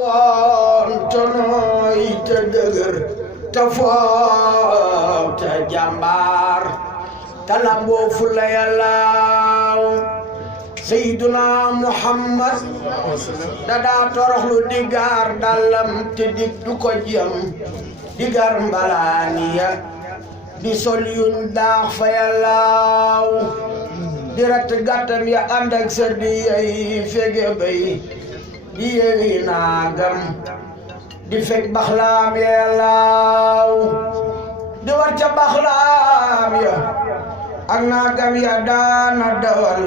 woon te nooy te dëgër te foog te jàmbaar te lamboo fulla yàllaaw Seyduna Muhammad dadaa toroxlu digaar dallam te dig du ko jëm digar mbalaaniya di sol yuñ daax fa yàllaaw di rat gàttam ya ànd ak sa di yey fege bay di yewi naagam di fekk baxlaam ya yàllaaw di war ca baxlaam ya ak naagam ya daana dawal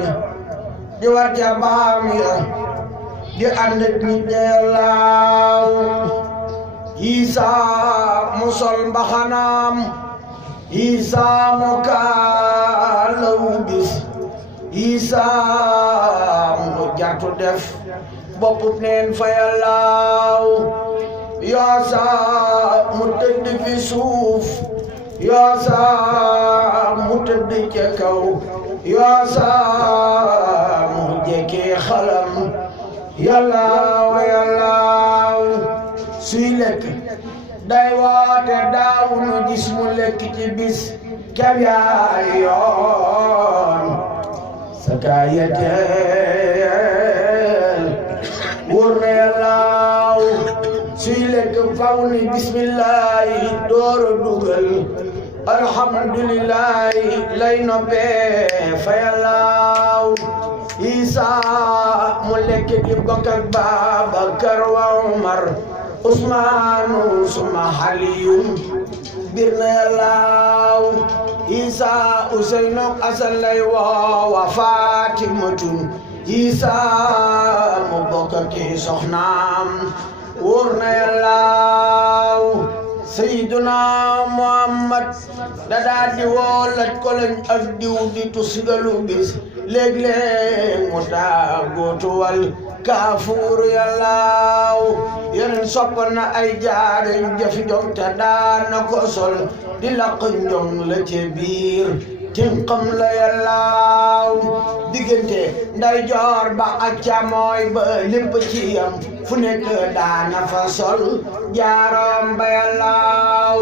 di war ca baam ya di ànd ak nit ya yàllaaw Isa mu sol mbaxanaam Isa mu kaalaw bis Isa mu jàttu def bopput neen fa yàllaaw Yaasa mu tëdd fi suuf Yaasa mu tëdd ca kaw Yaasa mu jekkee xalam yàllaaw yàllaaw suy lekk day woote daawunu gis mu lekk ci bis kem yaay yoon sakayateel wóor na yàllaaw suy lekk faw ni bismillahi dooro dugal alhamdulillahi lay noppee fa yàllaaw Isa mu lekk di bokk ak Babakar wa Umar Usmaanu suma Aliyun bir na yàllaaw Isa Useynu Asan lay woowa Faatimatun Isa mu bokk ak soxnaam wóor na yàllaaw Seyduna Muhammad dadaa di woolat ko lañ ak diw di tusgalu bis léeg-léeg mu daagootuwal kaafuur yàllaaw yeneen sopp na ay jaare jëfi jom te daana ko sol di laq njom la ci biir tinqam la yàllaaw diggante nday joor ba ak càmmooy ba lépp ci yam fu nekk daana fa sol jaaroom ba yàllaaw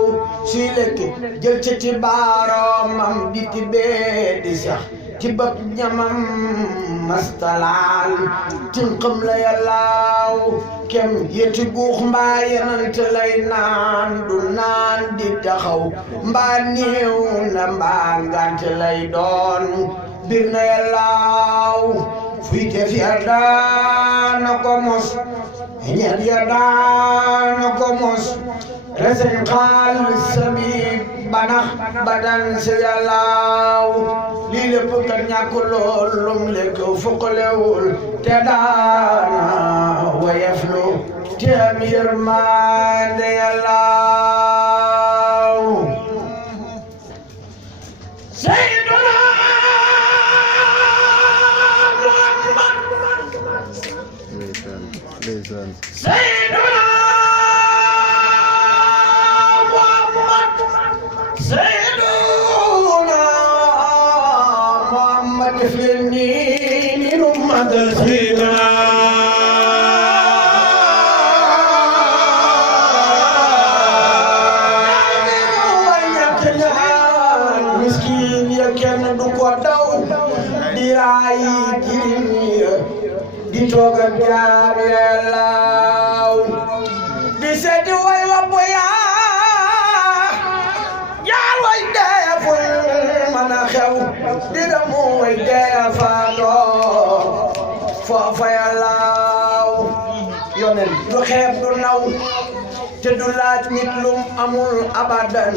suy lekk jël ci ti baaroomam di tibbee di sax ci bëpp ñamam mastalaal tinqam la yàllaaw kem yeti guux mbaa yenant lay naan du naan di taxaw mbaa néew na mbaa ngant lay doon bir na yàllaaw fuy def ya daana ko mos ñet ya daana ko mos resen xaal sabib banax badan si yàllaaw lii lépp kat ñàkk lool lum lekk fuqalewul te daana wayeflu te am yërmande yàllaaw Seyduna Muhammad Seyduna Seyduna Muhammad filni ni ummatal Seyduna miskin ya kenn du ko daw di raay jirim ya di toog ak jaam yàllaaw di seeti way wa boya xew di damu way dee faatoo foofa yàllaaw yonen du xeeb du naw te du laaj nit lum amul abadan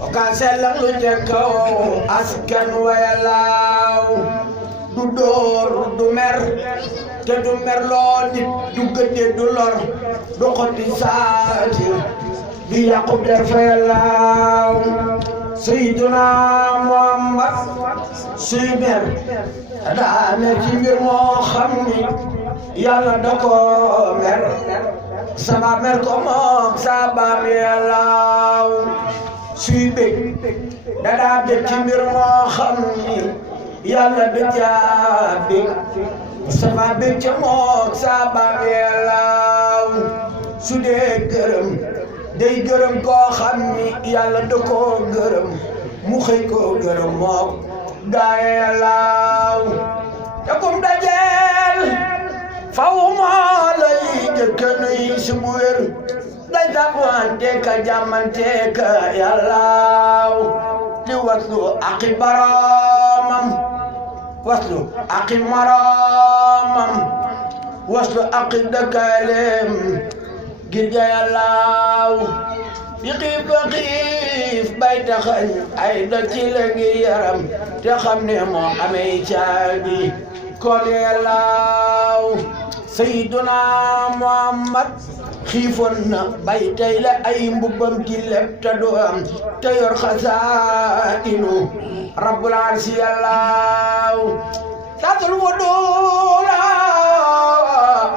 o ka sellam lu te kaw askan wa yàllaaw du dóor du mer te du mer loo nit du gëdde du lor du xotti saatir du yàqu der fa yàllaaw Seyduna Muhammad suy mer daa mer ci mbir moo xam ni yàlla da ko mer sama mer ko moom sabaam yàllaaw suy bég daa bég ci mbir moo xam ni yàlla da jaa bég sama bég ci moom sabaam yàllaaw su dee gërëm day gërëm koo xam ni yàlla da koo gërëm mu xëy koo gërëm moom gaaye yàllaaw te kum dajeel faw moo lay jëkka nuy si bu wér day jàppante ka jàmmante ka yàllaaw di waslu aqi boroomam waslu aqi moroomam waslu aqi dëkkaleem ngir ja yàllaaw di xiif ba xiif bay taxañ ay da ci léegi yaram te xam ne moo amee caabi kon yàllaaw Sayyiduna Muhammad xiifoon na bay tey la ay mbubbam ci lépp te du am te yor xasaa'inu rabbul arsi yàllaaw taatul wuduula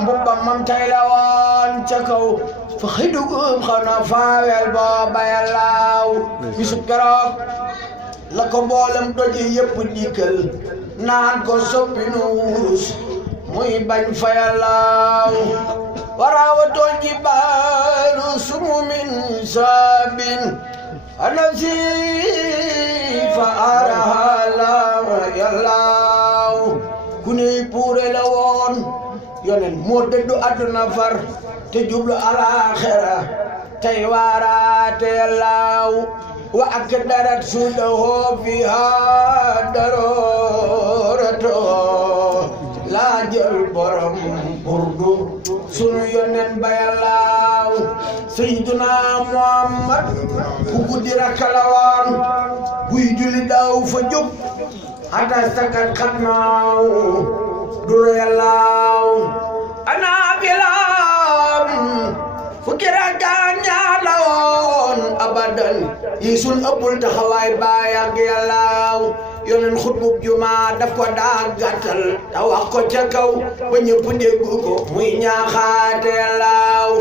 mbubbam mam tey la woon ca kaw fa xëy dugub xaw na faawel booba yàllaaw bisu keroog la ko mboolem doji yëpp dikkal naan ko soppi nu wurus muy bañ fa yàllaaw waraawatoo jibaalu sumumin saabin anafsi fa araha yàllaaw ku nuy puure la woon yonen moo dëddu àdduna far te jublu alaaxira tey waaraate yàllaaw wa ak darat suudahoo fiha daroorato laa jël borom burdu sunu yonen ba yàllaaw Sayyiduna Muhammad ku guddi rakalawan buy julli daaw fa jóg hata sakat xatnaaw duro yàllaaw ana bilam fukki rakaan ñaar la woon abadan yi sun ëppul taxawaay baay ak yàllaaw yonen xutbub juma daf ko daa gàttal te wax ko ca kaw ba ñëpp dégg ko muy ñaaxaate yàllaaw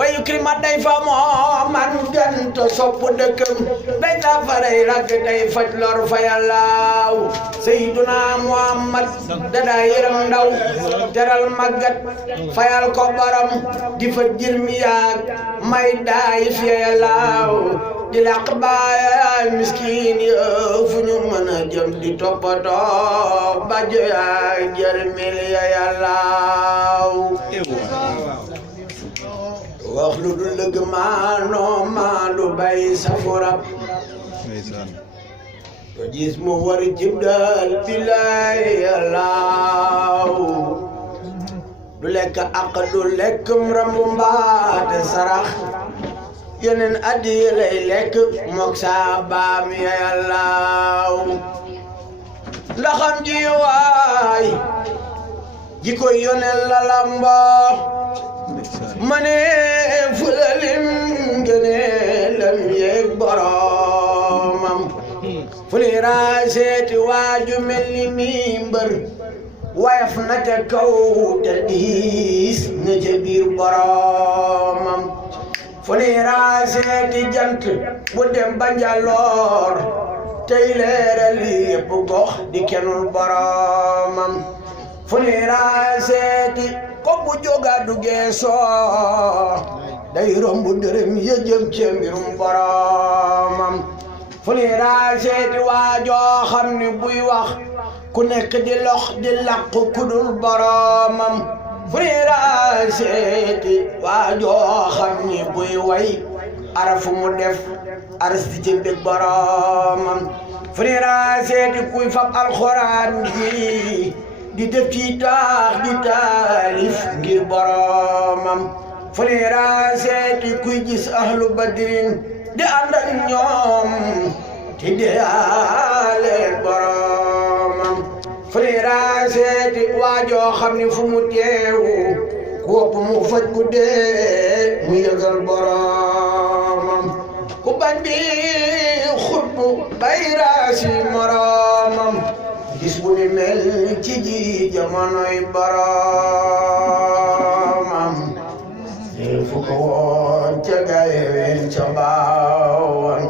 wayu krima day fa moo man gën te sopp dëkkam day ta faray rakk day faj lor fa yàllaaw Sayyiduna Muhammad dadaa yërëm ndaw teral màggat fayal ko borom di fa jirmi yaag may daay fi yàllaaw di laq baay miskin ya fu ñu mën a jëm di toppatoo bajo yaay jërmil ya yàllaaw wax lu dul dëgg maanoo maandu bay safurab to gis mu war jib dal bilaay yàllaaw du lekk ak du lekk rambu mbaate sarax yeneen addiya lay lekk mook saabaam ya yàllaaw ndaxam ji waay ji koy yonel la lamboo ma ne fulalim gëneelam yeeg boromam fuli raaseeti waaju mel ni mi mbër wayaf na ca kaw te diis na ca biir boromam fuli raaseeti jant bu dem ba njaloor tey leeral yépp gox di kenul boromam fuli raaseeti ko bu joga du geesoo day rombu dërëm ya jëm ca mbirum boromam fuli raaseeti waajoo xam ni buy wax ku nekk di lox di làqu kudul boromam fuli raaseeti waajoo xam ni buy way arafu mu def aras di ci mbég boromam fuli raaseeti kuy fab alxuraan gi di def ci taax di taalif ngir boromam fuli raaseeti kuy gis ahlu badrin di ànd ak ñoom ti deyaale boromam fuli raaseeti waajoo xam ni fu mu teewu ku wopp mu faj ku dee mu yëgal boromam ku bañ bi xutbu bay raasi moromam gis bu ni mel ci ji jamonoy boromam fu ko woon ca gaayeween ca baawan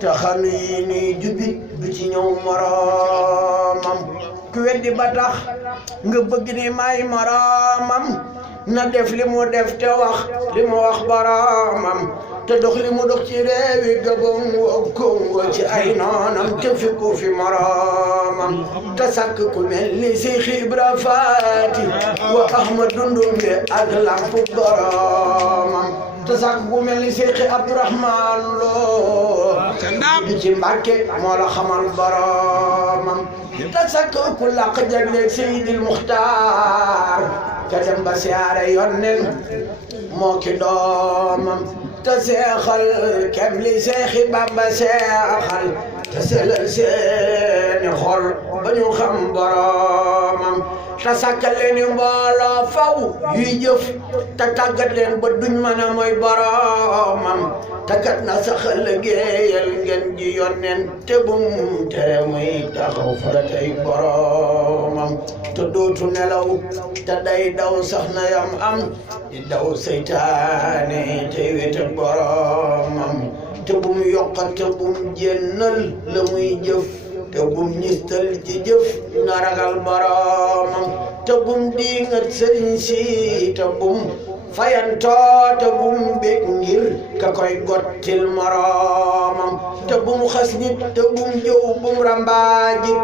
te xanu yi ni jubit du ci ñëw moromam ku weddi ba tax nga bëgg ni may moromam na def li mu def te wax li mu wax boromam te dox li mu dox ci réewi Gabon wa Congo ci ay noonam te fi ku fi moromam te sàkk ku mel ni Seex Ibra Faati wa Ahmadu Ndumbe ak lampu boromam te sàkk ku mel ni Seex Abdurahmaan Lo di ci Mbàkke moo la xamal boromam te sàkk ku làq jagleeg Seydil Muxtaar ka dem ba siyaare Yónneen moo ki doomam te seexal kem li Seexi Bamba seexal te selal seeni xol ba ñu xam boromam te sàkkal leen mbooloo faw yuy jëf te tàggat leen ba duñ mën a mooy boromam te kat na saxal liggéeyal ngeen ji Yónneen te bum tere muy taxaw fa tey boromam te dootu nelaw te day daw sax na yam am di daw seytaane tey wete boromam te bum yokkat te bum jénnal la muy jëf te bum ñistal ci jëf na ragal boromam te bum diingat sëriñ si te bum fayantoo te bum bég ngir ka koy gottil moromam te bum xas nit te bum jëw bum rambaajit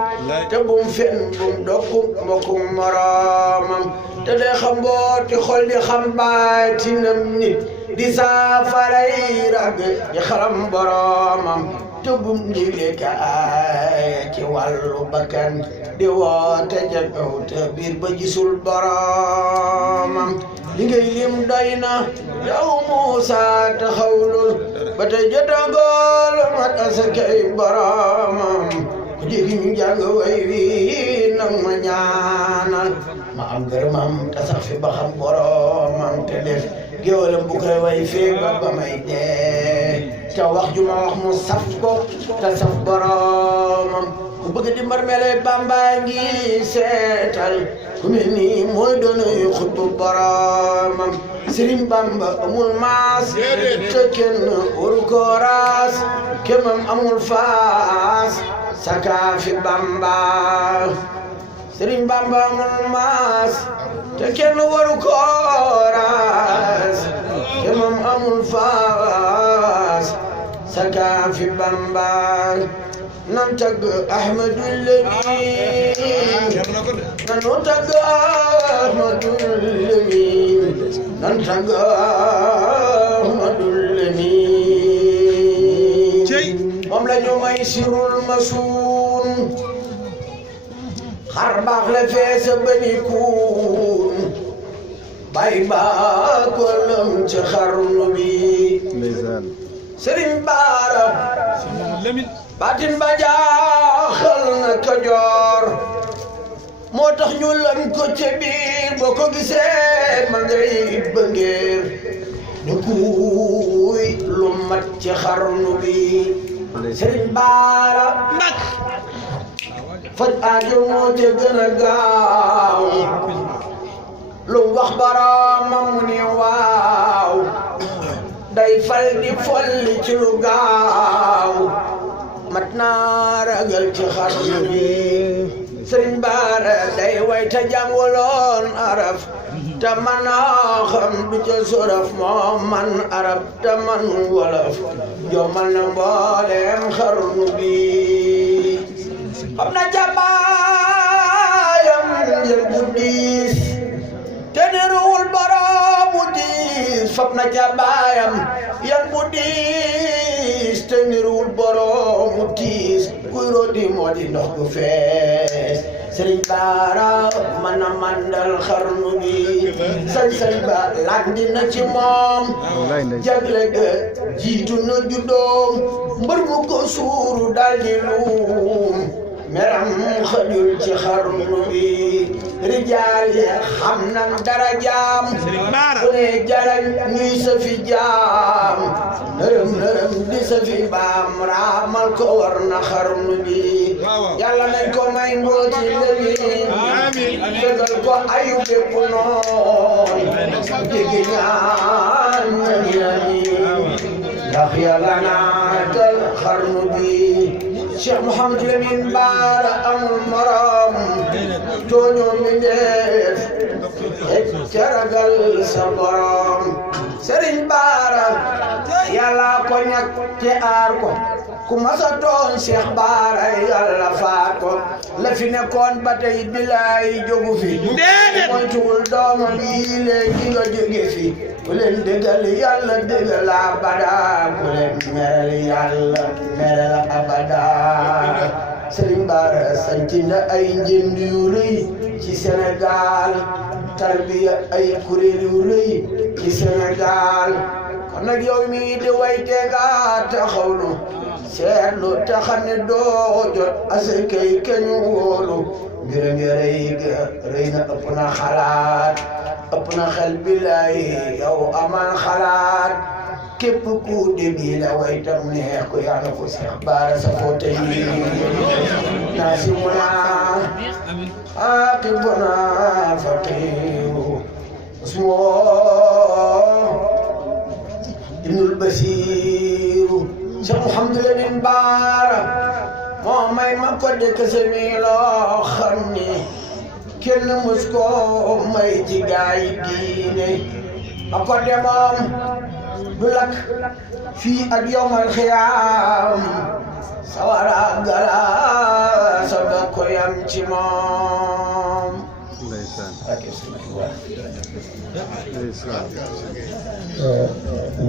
te bum fen bum dokkum mbokkum moromam te day xam mbooti xol di xam baatinam nit di saafaray rag di xalam boromam te bum digle ka aaya ci wàllu bakkan di woote ca kaw te biir ba gisul boromam li ngay lim doy na yow Muusa taxawlul ba te jotagol mat asakay boromam ku jigi ñu jàng way wi nag ma ñaanal ma am ngërëmam te sax fi ba xam boromam te def géwalam bu koy way fii ba may dee te wax ju ma wax mu saf ko te saf boromam ku bëgg di mbarmele Bamba ngi seetal ku mel ni mooy doon xutbu boromam Sëriñ Bamba amul maas te kenn waru ko raas kemam amul faas saka fi Bamba Sëriñ Bamba amul maas te kenn waru ko raas kemam amul faas saka fi Bamba nan tagg Ahmadul Lamin nanu tagg Ahmadul Lamin nan tagg Ahmadul Lamin moom la ñu may sirul masuun xar baax la feesa bani kuun bay baa ko lam ci xarnu bi Sëriñ Baara baatin ba jaaxal na Kajoor moo tax ñu lam ko ci biir boo ko gisee ma ngay bëngeer ñu kuuy lu mat ci xarnu bi Sëriñ Baara faj aajo moo ci gën a gaaw lu wax boromam mu ni waaw day fal di folli ci lu gaaw mat naa ragal ci xarnu bi Sëriñ Baara day way ta jànguloon araf te man a xam du ca soraf moo man arab te man wolof jomal na mboolem xarnu bi xam na jabaayam yël bu diis te niruwul boroomu diis fab na jabaayam yël bu diis te niruwul boroomu diis kuy rodi moo di ndox bu fees Sëriñ Baara man a mandal xarnu bi sañ-sañ ba landi na ci moom jagle ga jiitu na juddoom mbër mu ko suuru daldi luum meram xajul ci xarnu bi rijaal yi xam nan darajaam bu ne jarañ ñuy sa fi jaam nërëm nërëm di sa fi baam raamal ko war na xarnu bi yàlla nañ ko may mbooti Lamin fegal ko ayu bépp noon jigi ñaan nañ Lamin ndax yàlla naatal xarnu bi Cheikh Mouhamadou Lamine Bara amul morom tooñoo mi def ca ragal sa borom Serigne Bara yàlla ko ñàkk te aar ko ku masa tooñ Cheikh Bara yàlla faat ko la fi nekkoon ba tey bilaay jógu fi moytuwul doomam yi léegi nga jóge fi ku leen dëggal yàlla dëggal abada ku leen merel yàlla merel abada Serigne Bara santi na ay njënd yu rëy ci Sénégal tarbiya ay kuréel yu rëy ci Sénégal kon nag yow mi di way teega taxawlu seetlu te xam ne doo jot asakay keñu wóolu mbir mi rëy na ëpp na xalaat ëpp na xel bilaay yow amal xalaat képp ku dégg la way tam neex ko yàlla ko Cheikh Bara sa foote yi naasimuna aqibuna faqiru usmo ibnul basiru Cheikh Mouhamadou Lamine Bara moo may ma ko dëkk semi loo xam ni kenn mus ko may ci gaay diine ma ko demoom du lakk fii ak yawmal xiyaam sawara gala sa ko yam ci moom ndeysaan